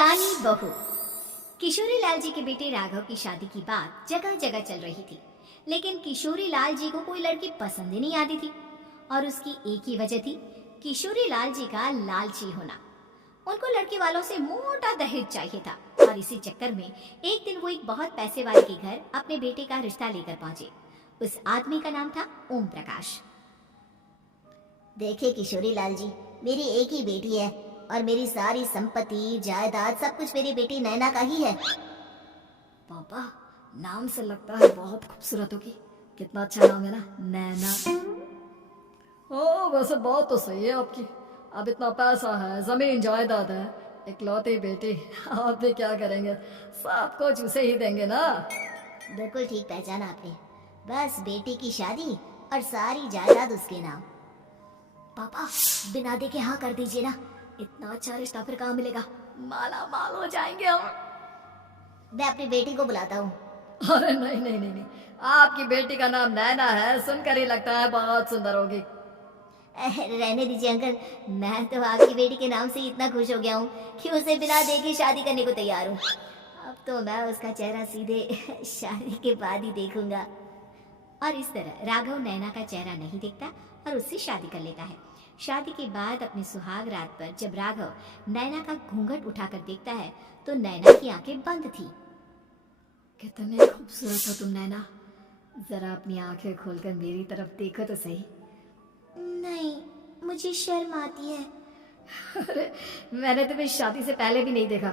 कानी बहू। किशोरी लाल जी के बेटे राघव की शादी की बात जगह जगह चल रही थी, लेकिन किशोरी लाल जी को कोई लड़की पसंद ही नहीं आती थी। और उसकी एक ही वजह थी, किशोरी लाल जी का लालची होना। उनको लड़की वालों से मोटा दहेज चाहिए था, और इसी चक्कर में एक दिन वो एक बहुत पैसे वाले के घर अपने बेटे का रिश्ता लेकर पहुंचे। उस आदमी का नाम था ओम प्रकाश। देखिए किशोरी लाल जी, मेरी एक ही बेटी है और मेरी सारी संपत्ति जायदाद सब कुछ मेरी बेटी नैना का ही है। पापा, नाम से लगता है बहुत खूबसूरत होगी। कितना अच्छा नाम है ना, नैना। ओ वैसे बात तो सही है आपकी। अब इतना पैसा है, जमीन जायदाद है, इकलौती बेटी, आप भी क्या करेंगे? सब कुछ उसे ही देंगे ना। बिल्कुल ठीक पहचाना आपने। बस बेटी की शादी और सारी जायदाद उसके नाम। पापा, बिना देखे हाँ कर दीजिए ना। इतना अच्छा रिश्ता फिर कहाँ मिलेगा? माला माल हो जाएंगे हम। मैं अपनी बेटी को बुलाता हूँ। अरे नहीं नहीं नहीं नहीं, आपकी बेटी का नाम नैना है, सुनकर ही लगता है बहुत सुंदर होगी। रहने दीजिए अंकल, मैं तो आपकी बेटी के नाम से ही इतना खुश हो गया हूँ कि उसे बिना देखे शादी करने को तैयार हूँ। अब तो मैं उसका चेहरा सीधे शादी के बाद ही देखूंगा। और इस तरह राघव नैना का चेहरा नहीं देखता और उससे शादी कर लेता है। शादी के बाद अपने सुहाग रात पर जब राघव नैना का घूंघट उठाकर देखता है तो नैना की आंखें बंद थी। कितने खूबसूरत हो तुम नैना, जरा अपनी आंखें खोलकर मेरी तरफ देखो तो सही। नहीं, मुझे शर्म आती है। अरे मैंने तुम्हें शादी से पहले भी नहीं देखा,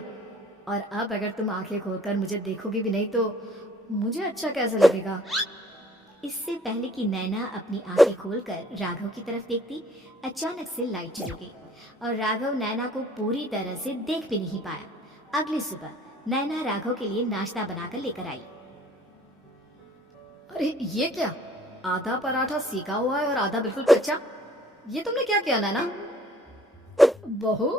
और अब अगर तुम आंखें खोलकर मुझे देखोगी भी नहीं तो मुझे अच्छा कैसे लगेगा? इससे पहले कि नैना अपनी आंखें खोलकर राघव की तरफ देखती, अचानक से लाइट चली गई और राघव नैना को पूरी तरह से देख भी नहीं पाया। अगली सुबह नैना राघव के लिए नाश्ता बनाकर लेकर आई। अरे ये क्या, आधा पराठा सेका हुआ है और आधा बिल्कुल कच्चा। ये तुमने क्या किया नैना? बहू,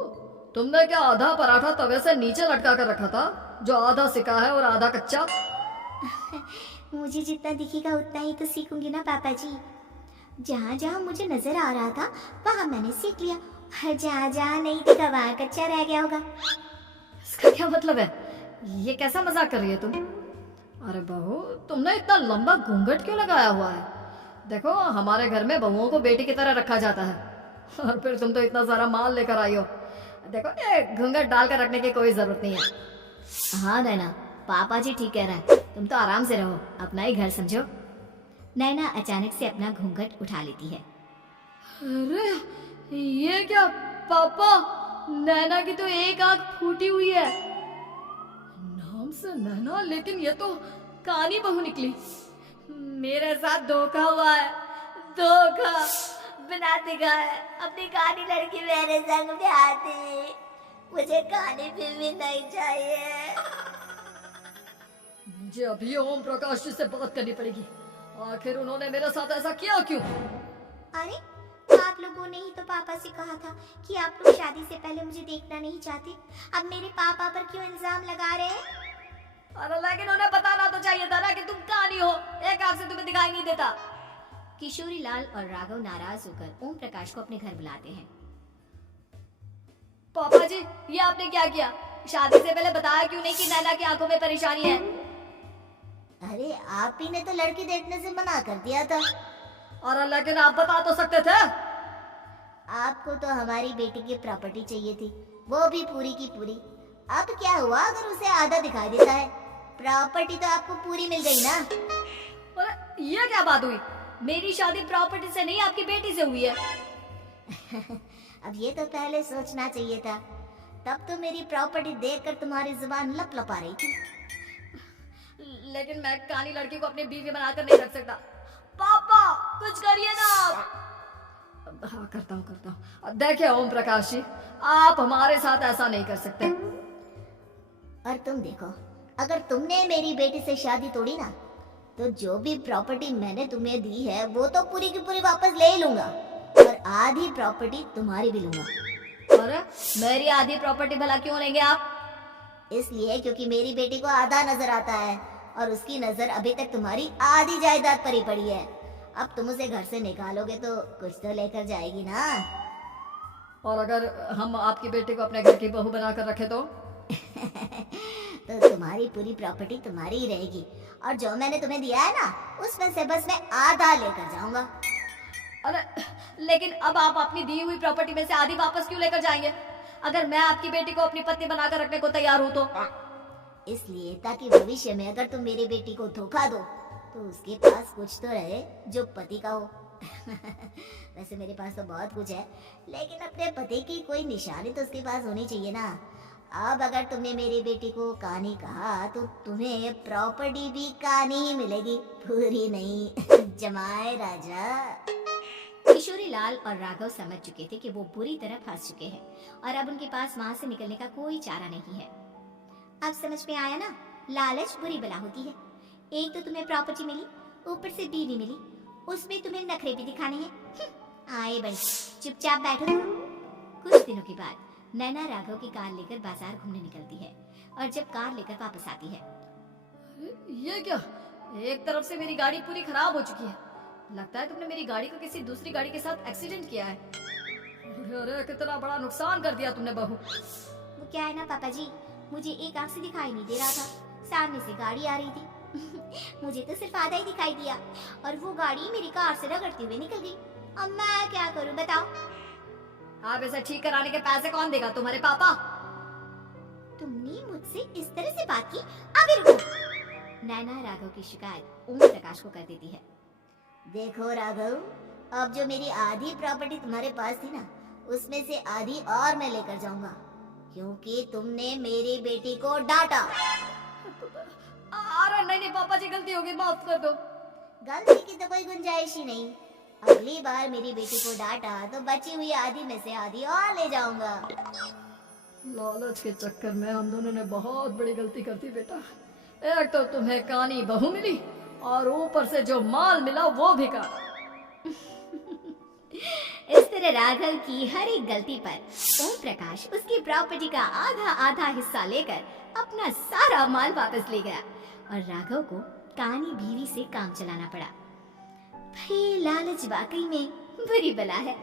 तुमने क्या आधा पराठा तवे से नीचे लटका कर रखा था, जो आधा सेका है और आधा कच्चा? मुझे जितना दिखेगा उतना ही तो सीखूंगी ना पापा जी। जहाँ जहाँ मुझे नजर आ रहा था वहाँ मैंने सीख लिया, और जहाँ जहाँ नहीं दिखा वहाँ कच्चा रह गया होगा। इसका क्या मतलब है? ये कैसा मजाक कर रही है तुम? अरे बहू, तुमने इतना लंबा घूंघट क्यों लगाया हुआ है? देखो, हमारे घर में बहुओं को बेटी की तरह रखा जाता है, और फिर तुम तो इतना सारा माल लेकर आई हो। देखो, ये घूंघट डालकर रखने की कोई जरूरत नहीं है। हाँ नैना, पापा जी ठीक कह रहे हैं, तुम तो आराम से रहो, अपना ही घर समझो। नैना अचानक से अपना घूंघट उठा लेती है। अरे ये क्या पापा, नैना की तो एक आंख फूटी हुई है। नाम से नैना, लेकिन ये तो कानी बहू निकली। मेरे साथ धोखा हुआ है, धोखा। बिना दिखाए अपनी कानी लड़की मेरे संग ब्याह दी। मुझे कानी भी नहीं चाहिए। मुझे अभी ओम प्रकाश जी से बात करनी पड़ेगी। आखिर उन्होंने मेरे साथ ऐसा किया क्यों? अरे आप लोगों ने ही तो पापा से कहा था कि आप लोग शादी से पहले मुझे देखना नहीं चाहते। अब मेरे पापा पर क्यों इल्जाम लगा रहे हैं? अरे लेकिन उन्हें बताना तो चाहिए था ना कि तुम कानी हो, एक आंख से तुम्हें दिखाई नहीं देता। किशोरी लाल और राघव नाराज होकर ओम प्रकाश को अपने घर बुलाते हैं। पापा जी, ये आपने क्या किया? शादी से पहले बताया क्यों नहीं कि नैना की आंखों में परेशानी है? अरे आप ही ने तो लड़की देखने से मना कर दिया था। और लेकिन आप बता तो सकते थे। आपको तो हमारी बेटी की प्रॉपर्टी चाहिए थी, वो भी पूरी की पूरी। अब क्या हुआ अगर उसे आधा दिखाई देता है? प्रॉपर्टी तो आपको पूरी मिल गई ना। अरे ये क्या बात हुई? मेरी शादी प्रॉपर्टी से नहीं, आपकी बेटी से हुई है। अब ये तो पहले सोचना चाहिए था। तब तो मेरी प्रॉपर्टी देखकर तुम्हारी जुबान लप लप आ रही थी। लेकिन मैं कानी लड़की को अपनी बीवी बनाकर नहीं रख सकता। पापा कुछ करिए ना आप। हाँ करता हूँ। देखिए ओम प्रकाश जी, आप हमारे साथ ऐसा नहीं कर सकते। और तुम देखो, अगर तुमने मेरी बेटी से शादी तोड़ी ना, तो जो भी प्रॉपर्टी मैंने तुम्हें दी है वो तो पूरी की पूरी वापस ले ही लूंगा, और आधी प्रॉपर्टी तुम्हारी भी लूंगा। अरे मेरी आधी प्रॉपर्टी भला क्यों लेंगे आप? इसलिए क्योंकि मेरी बेटी को आधा नजर आता है और उसकी नजर अभी तक तुम्हारी आधी जायदाद पर ही पड़ी है। अब तुम उसे घर से निकालोगे तो कुछ तो लेकर जाएगी ना। और अगर हम आपकी बेटी को अपने घर की बहू बनाकर रखे तो? तो तुम्हारी पूरी प्रॉपर्टी तुम्हारी ही रहेगी, और जो मैंने तुम्हें दिया है ना उसमें से बस मैं आधा लेकर जाऊंगा। अरे लेकिन अब आप अपनी दी हुई प्रॉपर्टी में से आधी वापस क्यों लेकर जाएंगे? अगर मैं आपकी बेटी को अपनी पत्नी बनाकर रखने को तैयार हूँ तो? इसलिए ताकि भविष्य में अगर तुम मेरी बेटी को धोखा दो तो उसके पास कुछ तो रहे जो पति का हो। वैसे मेरे पास तो बहुत कुछ है, लेकिन अपने पति की कोई निशानी तो उसके पास होनी चाहिए ना। अब अगर तुमने मेरी बेटी को कहानी कहा तो तुम्हें प्रॉपर्टी भी कहानी ही मिलेगी, पूरी नहीं। जमाए राजा। किशोरी लाल और राघव समझ चुके थे कि वो बुरी तरह फंस चुके हैं और अब उनके पास वहां से निकलने का कोई चारा नहीं है। अब समझ में आया ना, लालच बुरी बला होती है। एक तो तुम्हें प्रॉपर्टी मिली, ऊपर से बीवी मिली, उसमें तुम्हें नखरे भी दिखाने हैं। आए बड़ी, चुपचाप बैठो। कुछ दिनों के बाद नैना राघव की कार लेकर बाजार घूमने निकलती है और जब कार लेकर वापस आती है, ये क्या? एक तरफ से मेरी गाड़ी पूरी खराब हो चुकी है। लगता है तुमने मेरी गाड़ी को किसी दूसरी गाड़ी के साथ एक्सीडेंट किया है। अरे कितना बड़ा नुकसान कर दिया तुमने बहू। वो क्या है ना पापा जी, मुझे एक आंख से दिखाई नहीं दे रहा था, सामने से गाड़ी आ रही थी। मुझे तो सिर्फ आधा ही दिखाई दिया और वो गाड़ी मेरी कार से रगड़ती हुई निकल गई। अब मैं क्या करूं बताओ? आप इसे ठीक कराने के पैसे कौन देगा? तुम्हारे पापा। तुमने मुझसे इस तरह से बात की? अभी रुको। नैना राघव की शिकायत ओम प्रकाश को कर देती है। देखो राघव, अब जो मेरी आधी प्रॉपर्टी तुम्हारे पास थी ना उसमें से आधी और मैं लेकर जाऊंगा, क्योंकि तुमने मेरी बेटी को डांटा। अरे नहीं पापा जी, गलती होगी, माफ कर दो। गलती की तो कोई गुंजाइश ही नहीं। अगली बार मेरी बेटी को डांटा तो बची हुई आधी में से आधी और ले जाऊंगा। लालच के चक्कर में हम दोनों ने बहुत बड़ी गलती कर दी बेटा। एक तो तुम्हें कानी बहू मिली और ऊपर से जो माल मिला वो भी काला। इस तरह राघव की हर एक गलती पर ओम प्रकाश उसकी प्रॉपर्टी का आधा आधा हिस्सा लेकर अपना सारा माल वापस ले गया और राघव को कानी बीवी से काम चलाना पड़ा। भाई लालच वाकई में बुरी बला है।